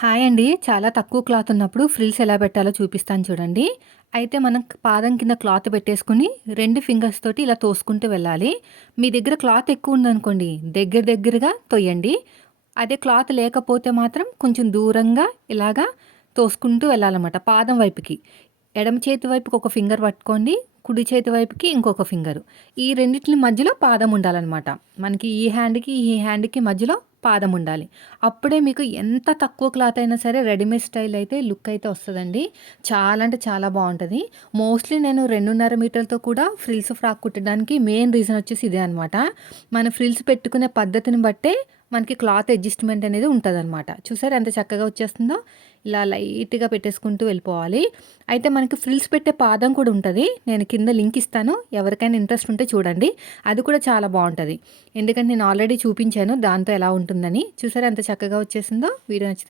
Hi అండి. చాలా తక్కువ క్లాత్ ఉన్నప్పుడు ఫ్రిల్స్ ఎలా పెట్టాలో చూపిస్తాను చూడండి. అయితే మనం పాదం కింద క్లాత్ పెట్టేసుకొని 2 ఫింగర్స్ తోటి ఇలా తోసుకుంటూ వెళ్ళాలి. మీ దగ్గర క్లాత్ ఎక్కువ ఉందనుకోండి దగ్గరగా తొయ్యండి. అదే క్లాత్ లేకపోతే మాత్రం కొంచెం దూరంగా ఇలాగా తోసుకుంటూ వెళ్ళాలన్నమాట పాదం వైపుకి. ఎడమ చేతి వైపుకి ఒక ఫింగర్ పట్టుకోండి. కుడి చేతి వైపుకి ఇంకొక ఫింగరు. ఈ రెండిట్లి మధ్యలో పాదం ఉండాలన్నమాట. మనకి ఈ హ్యాండ్‌కి, ఈ హ్యాండ్‌కి మధ్యలో పాదం ఉండాలి. అప్పుడే మీకు ఎంత తక్కువ క్లాత్ అయినా సరే రెడీమేడ్ స్టైల్ అయితే లుక్ అయితే వస్తదండి. చాలా అంటే చాలా బావుంటది. మోస్ట్‌లీ నేను 2.5 మీటర్లతో కూడా ఫ్రిల్స్ ఫ్రాక్ కుట్టడానికి మెయిన్ రీజన్ వచ్చేసి ఇదే అనమాట. మన ఫ్రిల్స్ పెట్టుకునే పద్ధతిని బట్టే మనకి క్లాత్ అడ్జస్ట్‌మెంట్ అనేది ఉంటదనమాట. చూసారా ఎంత చక్కగా వచ్చేస్తుందో? ఇలా లైట్‌గా పెట్టేసుకుంటూ వెళ్ళిపోవాలి. అయితే మనకి ఫ్రిల్స్ పెట్టే పాదం కూడా ఉంటది. నేను కింద లింక్ ఇస్తాను. ఎవరికైనా ఇంట్రెస్ట్ ఉంటే చూడండి. అది కూడా చాలా బావుంటది. ఎందుకంటే నేను ఆల్రెడీ చూపించాను దాంతో ఎలా ఉంటుందని. చూసారా ఎంత చక్కగా వచ్చేసిందో? వీడియో నచ్చితే